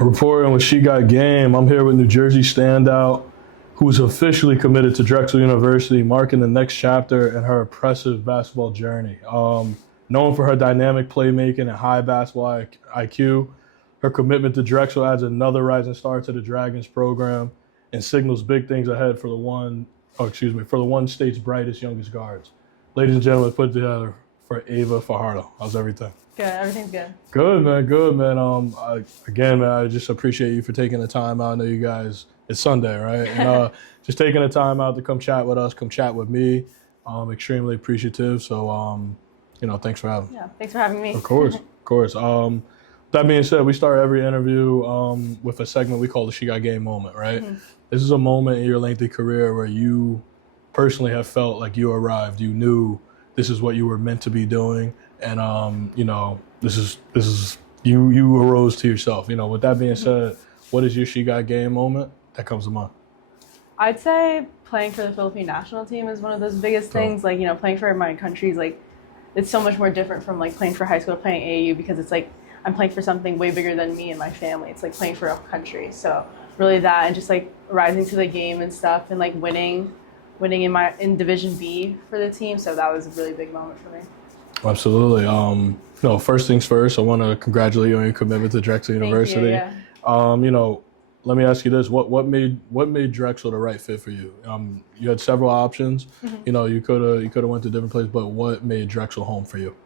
Reporting with She Got Game. I'm here with New Jersey standout, who's officially committed to Drexel University, marking the next chapter in her impressive basketball journey. Known for her dynamic playmaking and high basketball IQ, her commitment to Drexel adds another rising star to the Dragons program and signals big things ahead for the one state's brightest, youngest guards. Ladies and gentlemen, put it together for Ava Fajardo. How's everything? Good. Everything's good. Good, man. Good, man. Again, man, I just appreciate you for taking the time out. I know you guys, it's Sunday, right? And just taking the time out to come chat with us, come chat with me. Extremely appreciative. So, thanks for having me. Yeah, thanks for having me. Of course, of course. That being said, we start every interview with a segment we call the She Got Game moment, right? Mm-hmm. This is a moment in your lengthy career where you personally have felt like you arrived. You knew this is what you were meant to be doing. And, this is you arose to yourself. With that being said, what is your She Got Game moment that comes to mind? I'd say playing for the Philippine national team is one of those biggest things. Like, playing for my country is like, it's so much more different from like playing for high school or playing AAU because it's like, I'm playing for something way bigger than me and my family. It's like playing for a country. So really that and just like rising to the game and stuff and like winning in Division B for the team. So that was a really big moment for me. Absolutely. First things first, I want to congratulate you on your commitment to Drexel University. Thank you, yeah. Let me ask you this: what made Drexel the right fit for you? You had several options. Mm-hmm. You could have went to different places, but what made Drexel home for you?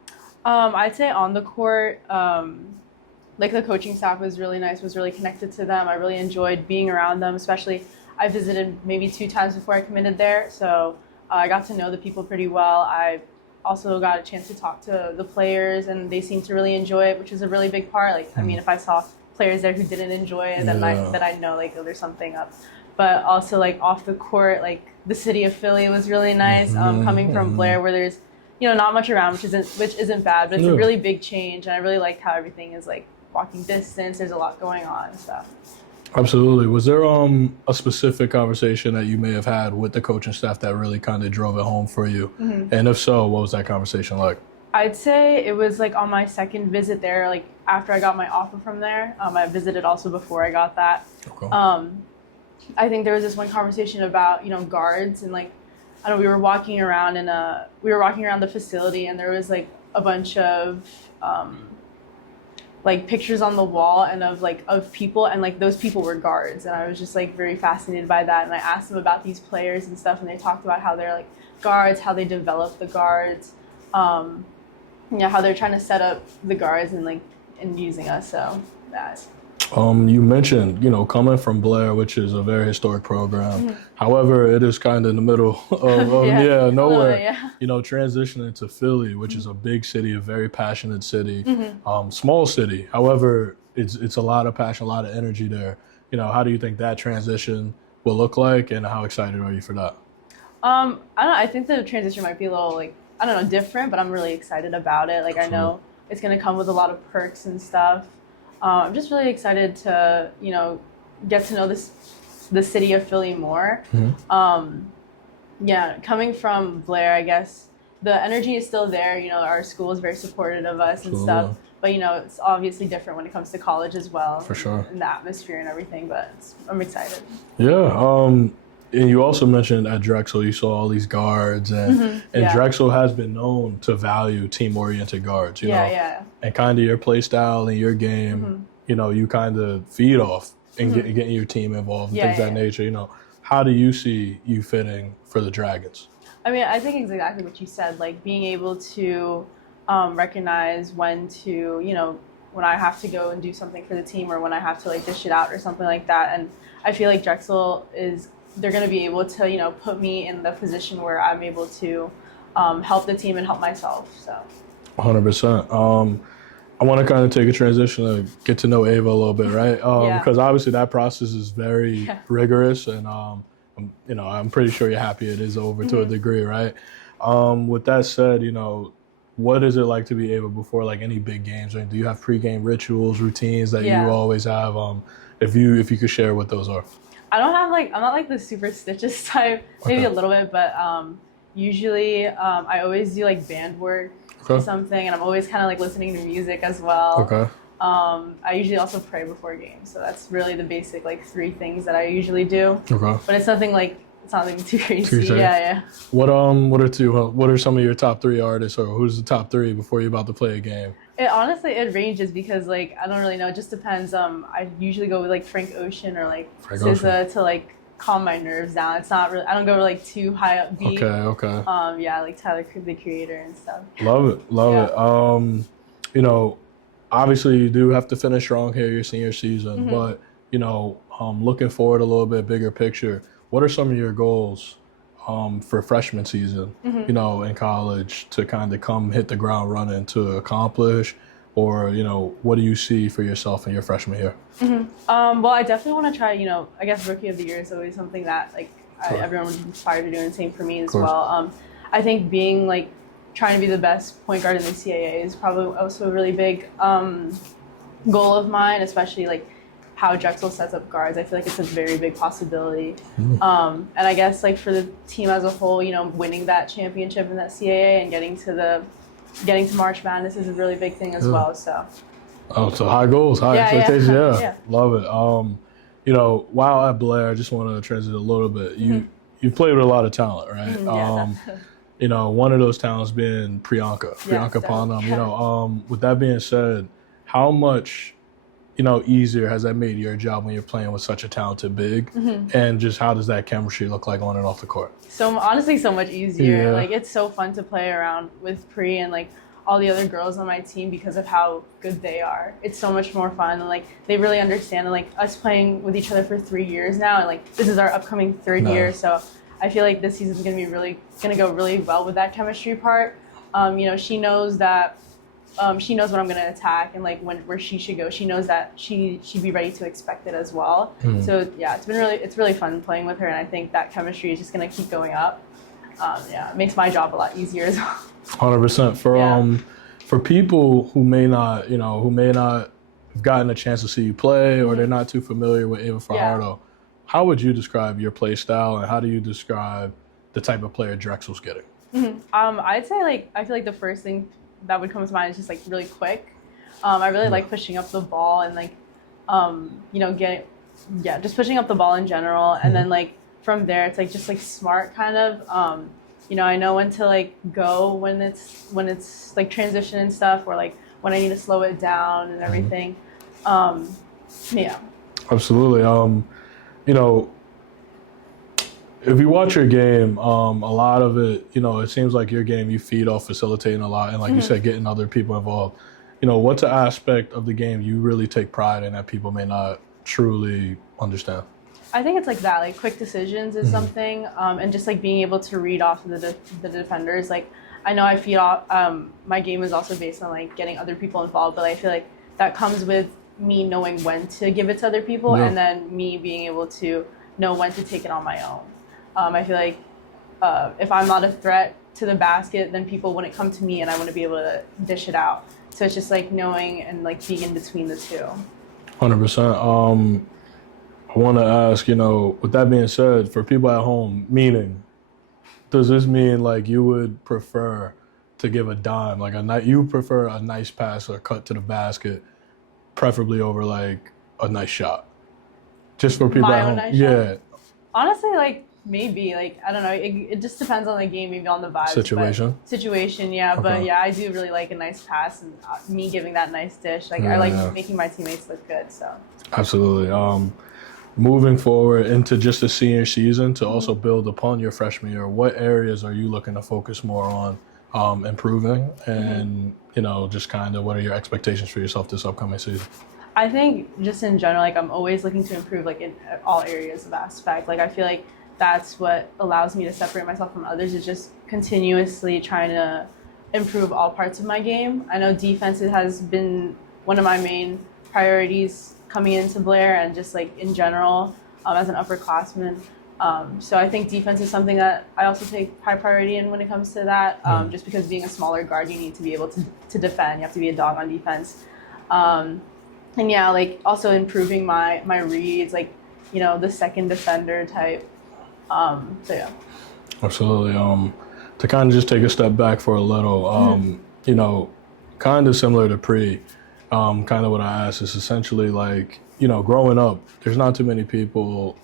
I'd say on the court, like the coaching staff was really nice. Was really connected to them. I really enjoyed being around them. Especially, I visited maybe 2 times before I committed there, so I got to know the people pretty well. I also got a chance to talk to the players, and they seemed to really enjoy it, which is a really big part. Like, I mean, if I saw players there who didn't enjoy it, then I know like there's something up. But also like off the court, like the city of Philly was really nice. Coming from Blair, where there's not much around, which isn't bad, but it's a really big change, and I really liked how everything is like walking distance. There's a lot going on, so. Absolutely. Was there a specific conversation that you may have had with the coaching staff that really kind of drove it home for you? Mm-hmm. And if so, what was that conversation like? I'd say it was like on my second visit there, like after I got my offer from there. I visited also before I got that. Okay. I think there was this one conversation about, guards and like, I don't know, we were walking around the facility, and there was like a bunch of like pictures on the wall and of people, and like those people were guards, and I was just like very fascinated by that. And I asked them about these players and stuff, and they talked about how they're like guards, how they develop the guards, how they're trying to set up the guards and using us. So that. You mentioned, coming from Blair, which is a very historic program. Mm-hmm. However, it is kind of in the middle of nowhere. Transitioning to Philly, which is a big city, a very passionate city, small city. However, it's a lot of passion, a lot of energy there. How do you think that transition will look like, and how excited are you for that? I don't know. I think the transition might be a little different, but I'm really excited about it. Like, I know it's going to come with a lot of perks and stuff. I'm just really excited to, get to know the city of Philly more. Mm-hmm. Coming from Blair, I guess the energy is still there. Our school is very supportive of us and stuff. But, it's obviously different when it comes to college as well. For sure. And the atmosphere and everything, but I'm excited. Yeah. And you also mentioned at Drexel, you saw all these guards, and Drexel has been known to value team-oriented guards, you know? And kind of your play style and your game, you kind of feed off and getting your team involved and things of that nature, How do you see you fitting for the Dragons? I mean, I think exactly what you said, like being able to recognize when to, when I have to go and do something for the team, or when I have to like dish it out or something like that. And I feel like Drexel they're going to be able to, put me in the position where I'm able to help the team and help myself. So 100%. I want to kind of take a transition to get to know Ava a little bit, right? Because obviously that process is very rigorous, and I'm pretty sure you're happy it is over to a degree, right? With that said, what is it like to be Ava before like any big games? Or do you have pregame rituals, routines that you always have? If you could share what those are. I'm not like the superstitious type, maybe a little bit, but usually I always do like band work or something, and I'm always kind of like listening to music as well. I usually also pray before games, so that's really the basic like 3 things that I usually do. Okay. But it's not nothing too crazy. Too crazy. Yeah. What are some of your top 3 artists, or who's the top 3 before you're about to play a game? It ranges because like I don't really know. It just depends. I usually go with like Frank Ocean or like SZA to like calm my nerves down. It's not really. I don't go like too high up beat. Okay. Yeah, like Tyler, the Creator and stuff. Love it. You know, obviously you do have to finish strong here your senior season, but you know, looking forward a little bit bigger picture. What are some of your goals for freshman season, you know, in college to kind of come hit the ground running to accomplish? Or, you know, what do you see for yourself in your freshman year? Well, I definitely want to try, you know, I guess Rookie of the Year is always something that, like, everyone would inspire to do, and same for me as well. I think being, like, trying to be the best point guard in the CAA is probably also a really big goal of mine, especially, like, how Drexel sets up guards. I feel like it's a very big possibility. And I guess, like, for the team as a whole, you know, winning that championship in that CAA and getting to March Madness is a really big thing as well. So high goals, high expectations. Yeah. Love it. You know, while at Blair, I just want to transit a little bit. You played with a lot of talent, right? You know, one of those talents being Priyanka Panam. You know, with that being said, how much, you know, easier has that made your job when you're playing with such a talented big? And just how does that chemistry look like on and off the court? So honestly, so much easier. Like, it's so fun to play around with Pri and like all the other girls on my team because of how good they are. It's so much more fun, and like they really understand. And like us playing with each other for 3 years now, and like this is our upcoming 3rd year, so I feel like this season is gonna go really well with that chemistry part. You know, she knows that. She knows what I'm gonna attack and like where she should go. She knows that she'd be ready to expect it as well. So yeah, it's really fun playing with her, and I think that chemistry is just gonna keep going up. It makes my job a lot easier as well. 100%. For people who may not have gotten a chance to see you play, or they're not too familiar with Ava Fajardo, how would you describe your play style, and how do you describe the type of player Drexel's getting? I'd say like I feel like the first thing that would come to mind is just like really quick. I really like pushing up the ball and like, you know, just pushing up the ball in general. And then like from there, it's like just like smart kind of. You know, I know when to like go when it's like transition and stuff, or like when I need to slow it down and everything. Yeah. Absolutely. You know, if you watch your game, a lot of it, you know, it seems like your game, you feed off facilitating a lot, and like you said, getting other people involved. You know, what's an aspect of the game you really take pride in that people may not truly understand? I think it's like that, like quick decisions is something, and just like being able to read off of the defenders. Like I know I feed off, my game is also based on like getting other people involved, but I feel like that comes with me knowing when to give it to other people, and then me being able to know when to take it on my own. I feel like if I'm not a threat to the basket, then people wouldn't come to me and I wouldn't be able to dish it out. So it's just like knowing and like being in between the two. 100%. I want to ask, you know, with that being said, for people at home, does this mean like you would prefer to give a dime, like you prefer a nice pass or cut to the basket, preferably over like a nice shot? Just for people at home. Nice shot? Honestly, like maybe, like I don't know. It just depends on the game, maybe on the vibe. Situation, yeah. Okay. But yeah, I do really like a nice pass and me giving that nice dish. Like I like making my teammates look good. So. Absolutely. Moving forward into just the senior season to also build upon your freshman year, what areas are you looking to focus more on improving, and you know, just kind of what are your expectations for yourself this upcoming season? I think just in general, like I'm always looking to improve, like in all areas of aspect. Like I feel like that's what allows me to separate myself from others, is just continuously trying to improve all parts of my game. I know defense has been one of my main priorities coming into Blair, and just like in general as an upperclassman. So I think defense is something that I also take high priority in when it comes to that, just because being a smaller guard, you need to be able to defend. You have to be a dog on defense. And yeah, like also improving my reads, like, you know, the second defender type. So yeah. Absolutely. To kind of just take a step back for a little, you know, kind of similar to Pri, kind of what I asked is essentially like, growing up, there's not too many people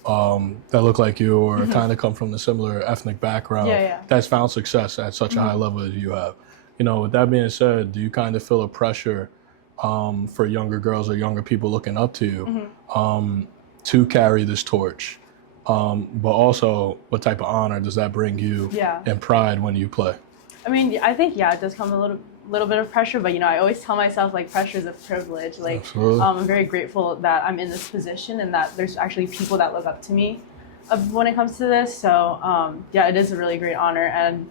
that look like you or kind of come from a similar ethnic background that's found success at such a high level as you have. With that being said, do you kind of feel a pressure for younger girls or younger people looking up to you to carry this torch? But also, what type of honor does that bring you and pride when you play? I mean, I think, it does come a little bit of pressure, but, I always tell myself, like, pressure is a privilege. Like, I'm very grateful that I'm in this position and that there's actually people that look up to me when it comes to this. So, it is a really great honor. And,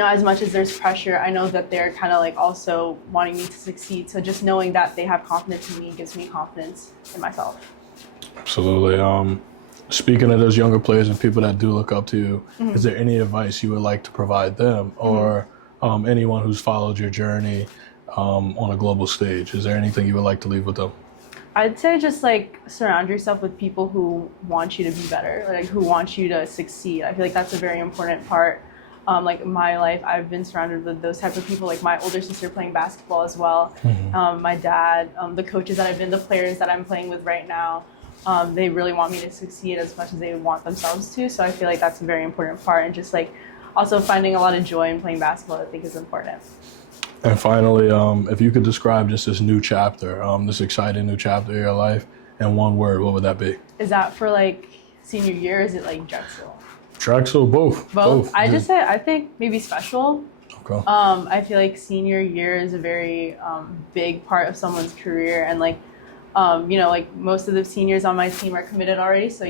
as much as there's pressure, I know that they're kind of like also wanting me to succeed. So just knowing that they have confidence in me gives me confidence in myself. Absolutely. Speaking of those younger players and people that do look up to you, is there any advice you would like to provide them or anyone who's followed your journey on a global stage? Is there anything you would like to leave with them? I'd say just like surround yourself with people who want you to be better, like who want you to succeed. I feel like that's a very important part. Like in my life, I've been surrounded with those type of people, like my older sister playing basketball as well, my dad, the coaches that I've been, the players that I'm playing with right now. They really want me to succeed as much as they want themselves to. So I feel like that's a very important part. And just like also finding a lot of joy in playing basketball, I think is important. And finally, if you could describe just this new chapter, this exciting new chapter of your life in one word, what would that be? Is that for like senior year? Or is it like Drexel? Drexel, both. I think maybe special. Okay. I feel like senior year is a very big part of someone's career. And like, like most of the seniors on my team are committed already. So,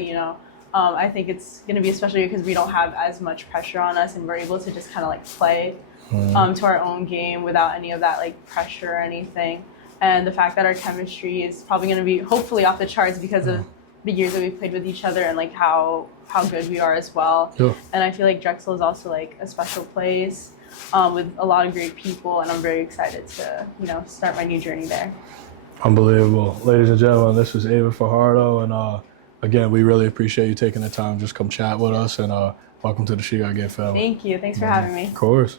I think it's going to be a special year because we don't have as much pressure on us and we're able to just kind of like play to our own game without any of that like pressure or anything. And the fact that our chemistry is probably going to be hopefully off the charts because of the years that we've played with each other and like how good we are as well. Yeah. And I feel like Drexel is also like a special place with a lot of great people. And I'm very excited to, start my new journey there. Unbelievable. Ladies and gentlemen, this is Ava Fajardo, and again, we really appreciate you taking the time to just come chat with us, and welcome to the SH3GOTGAME family. Thank you. Thanks for having me. Of course.